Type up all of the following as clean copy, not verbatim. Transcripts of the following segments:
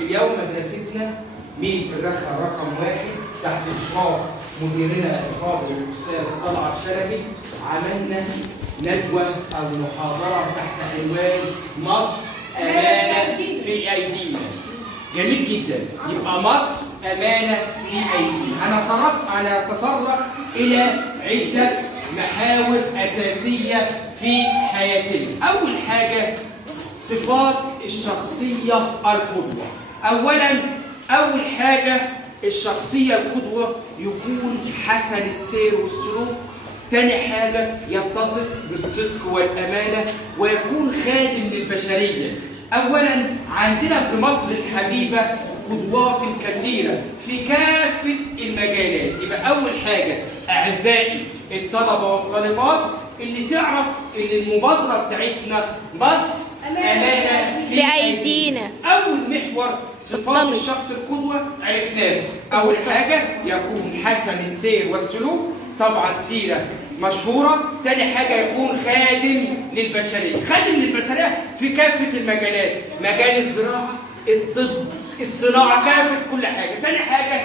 اليوم مدرستنا ميت الرخاء رقم 1 تحت إشراف مديرنا الفاضل الأستاذ طلعت شلبي عملنا ندوة أو محاضرة تحت عنوان مصر أمانة في أيدينا. جميل جدا، يبقى مصر أمانة في أيدينا. هنتطرق إلى عدة محاور أساسية في حياتنا. أول حاجة صفات الشخصية القدوة. أول حاجة الشخصية القدوة يكون حسن السير والسلوك. تاني حاجة يتصف بالصدق والأمانة ويكون خادم للبشرية. أولاً عندنا في مصر الحبيبة قدوات كثيرة في كافة المجالات. يبقى أول حاجة أعزائي الطلبة والطالبات اللي تعرف إن المبادرة بتاعتنا مصر أمانة في أيدينا. أول محور صفات الشخص القدوة عرفناه. أول حاجة يكون حسن السير والسلوك، طبعا سيرة مشهورة. تاني حاجة يكون خادم للبشرية. خادم للبشرية في كافة المجالات، مجال الزراعة، الطب، الصناعة، كافة كل حاجة. تاني حاجة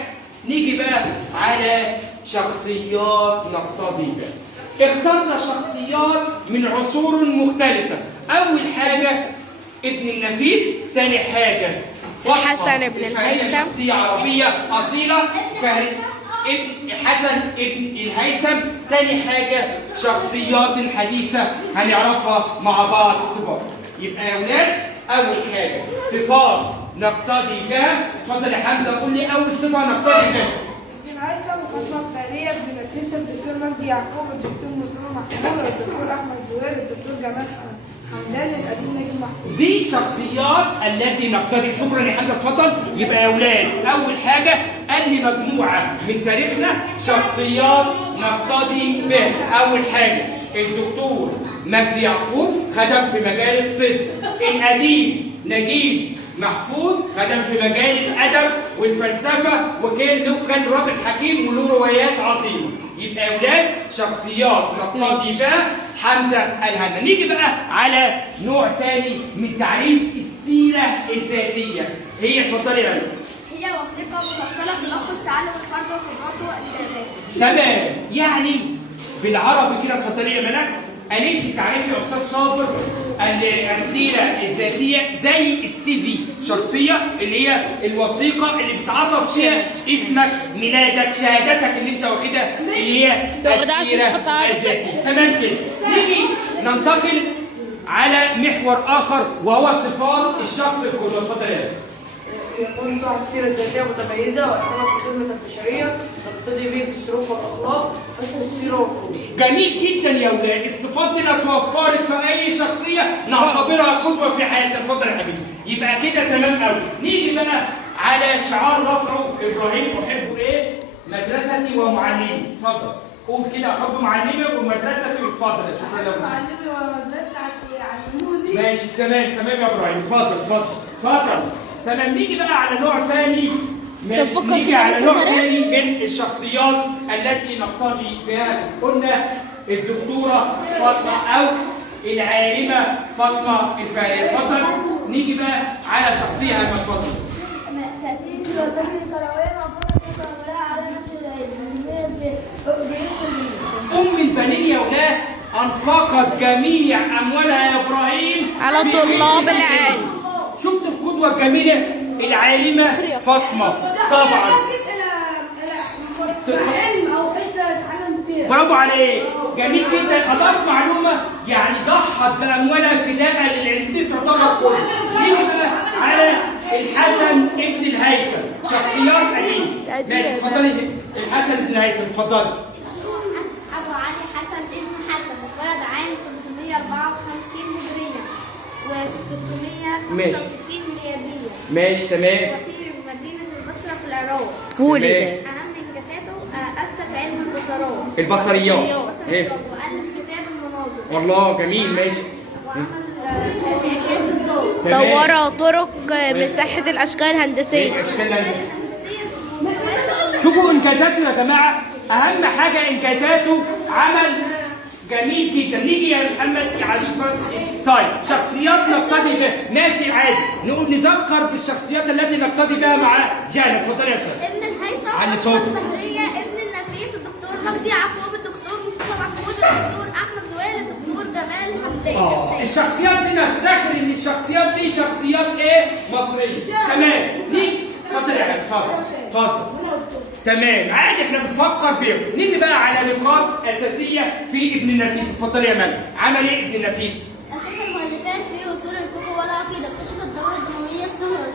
نيجي بقى على شخصيات نقتضي بها. اخترنا شخصيات من عصور مختلفة. أول حاجة ابن النفيس. تاني حاجة حسن بن الهيثم، شخصية عربية أصيلة. ابن حسن ابن الهيثم. تاني حاجة شخصيات حديثة هنعرفها مع بعض الطباع. يبقى يا ولاد أول حاجة صفات نقتضي بها. اتفضل يا حمزة قول لي أول صفة نقتضي بها. ابن الهيثم وفاطمة الطاهرية، ابن نفيس، الدكتور مجدي يعقوب، الدكتور مصطفى محمود، الدكتور أحمد زويل، الدكتور جمال حمدان، الأديب نجيب محفوظ. دي شخصيات الذي نقتضي. شكرا يا حمزة اتفضل. يبقى يا ولاد أول حاجة أني مجموعة من تاريخنا شخصيات نقتضي بها. أول حاجة الدكتور مجدي يعقوب خدم في مجال الطب. الأديب نجيب محفوظ خدم في مجال الأدب والفلسفة وكان راجل حكيم وله روايات عظيمة. يبقى يا ولاد شخصيات نقتضي بها حمزة الهنا. نيجي بقى على نوع تاني من تعريف السيرة الذاتية. هي اتفضلي يا ولد. هي وثيقة مفصلة تلخص تعلم الفرد وخبراته وإنجازاته. تمام، يعني بالعربي كده اتفضلي يا ملك. قالت لي تعريف يا استاذ صابر ان السيره الذاتيه زي السي في، شخصيه اللي هي الوثيقه اللي بتعرف فيها اسمك، ميلادك، شهادتك اللي انت واخدها اللي هي السيره الذاتيه. تمام كده. نيجي ننتقل على محور اخر وهو صفات الشخص القدوه. اتفضل يا يكون صاحب سيرة ذاتية متميزة وأسامة في خدمة البشرية نقتدي به في السلوك والأخلاق حسن السيرة والخلق. جميل جدا يا ولاد. الصفات دي لو توفرت في أي شخصية نعتبرها قدوة في حياتنا. اتفضل يا حبيبي. يبقى كده تمام قوي. نيجي بقى على شعار رفعه إبراهيم أحب إيه؟ مدرستي ومعلمي. اتفضل. قول كده أحب معلمي ومدرستي واتفضل. أحب معلمي ومدرستي عشان يعلموني. ماشي تمام تمام يا إبراهيم. اتفضل اتفضل اتفضل. تمام. نيجي بقى على نوع ثاني. نيجي على نوع ثاني من الشخصيات التي نقتدي بها. قلنا الدكتورة فاطمة أو العالمة فاطمة الفارية. اتفضل. نيجي بقى على شخصية المفضلة. تأسيس والمسجد الكروية وفضل الكروية على نشر العلم. أم البنين يا ولاد أنفقت جميع أموالها يا إبراهيم على طلاب العلم. شفت القدوة الجميلة العالمة فاطمة طبعا. برافو عليك، جميل جدا. أضاف معلومة يعني ضحت بأموالها فداء للعلم. دي تعتبر قدوة. نيجي بقى على الحسن ابن الهيثم، شخصيات قديمة. ماشي اتفضلي. الحسن ابن الهيثم اتفضلي. أبو علي حسن ابن حسن اتولد عام 354 هجرية و665 ميلادية. ماشي تمام. وفي مدينة البصرة في العراق. ولد. أهم إنجازاته أسس علم البصريات. البصريات. وألف كتاب المناظر. والله جميل. ماشي. وعمل إنعكاس الضوء. طور طرق بصحة الأشكال الهندسية. شوفوا انجازاته يا جماعه. اهم حاجه انجازاته عمل جميل جدا. نيجي يا محمد على طيب شخصيات نقتدي بها. ماشي عادي. نقول نذكر بالشخصيات التي نقتدي بها مع جانا. اتفضلي يا شباب. ابن الهيثم، علي صوتك. البحرية، ابن النفيس، الدكتور مجدي يعقوب، الدكتور مصطفى محمود، الدكتور احمد زويل، الدكتور جمال حمدان. الشخصيات دي نفتكر ان الشخصيات دي شخصيات ايه؟ مصريه. تمام. نيجي اتفضل يا حبيبي. اتفضل. تمام عادي احنا بنفكر بيهم. نيجي بقى على نقاط اساسيه في ابن النفيس. اتفضلي يا مالك. عمل ايه ابن النفيس؟ أساس المؤلفات في أصول الفقه والعقيدة، اكتشف الدورة الدموية الصغرى،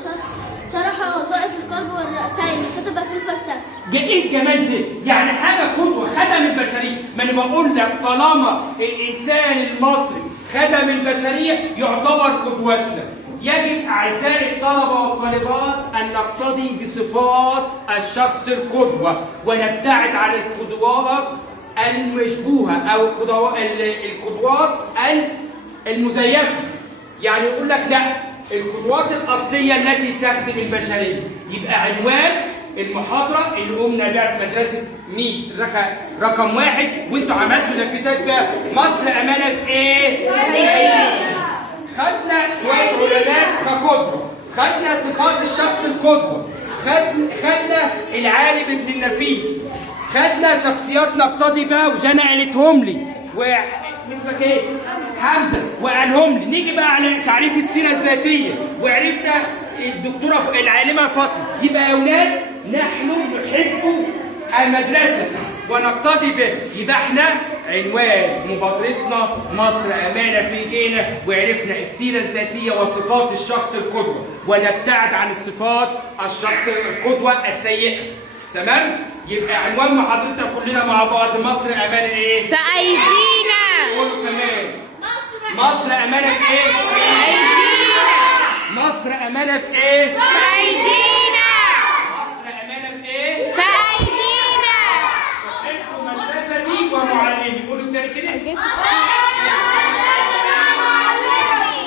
شرح وظائف القلب والرئتين، كتب في الفلسفة. ايه الجمال ده؟ يعني حاجه قدوه، خدم البشريه. ما انا بقول لك طالما الانسان المصري خدم البشريه يعتبر قدوتنا. يجب اعزائي الطلبه والطالبات ان نقتدي بصفات الشخص القدوه ونبتعد عن القدوات المشبوهه او القدوات المزيفه. يعني يقول لك لا، القدوات الاصليه التي تخدم البشريه. يبقى عنوان المحاضره اللي قمنا بها في مدرسه مين رقم 1 وانتوا عملتوا لافتات بقى مصر امانه في ايه؟ خدنا شويه علماء كقدوه، خدنا صفات الشخص القدوه، خدنا العالم ابن النفيس، خدنا شخصيات نقتدي بها وجانا قالتهم لي اسمك ايه؟ حمزه وقالهم لي. نيجي بقى على تعريف السيره الذاتيه وعرفنا الدكتوره العالمه فاطمه. يبقى يا اولاد نحن نحب المدرسه ونقتدي به. يبقى احنا عنوان مبادرتنا مصر امانه في ايدينا، وعرفنا السيره الذاتيه وصفات الشخص القدوه ونبتعد عن الصفات الشخص القدوه السيئه. تمام؟ يبقى عنوان محاضرتنا كلنا مع بعض مصر امانه ايه؟ في ايدينا. قولوا كمان. مصر امانه في ايه؟ في ايدينا. مصر امانه في ايه؟ في ايدينا. مصر امانه في ايه؟ في ايدينا. احكوا مدرستي ومعلمي. قولوا تاني كده.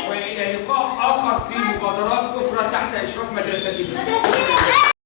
والى لقاء اخر في مبادرات اخرى تحت اشراف مدرستي.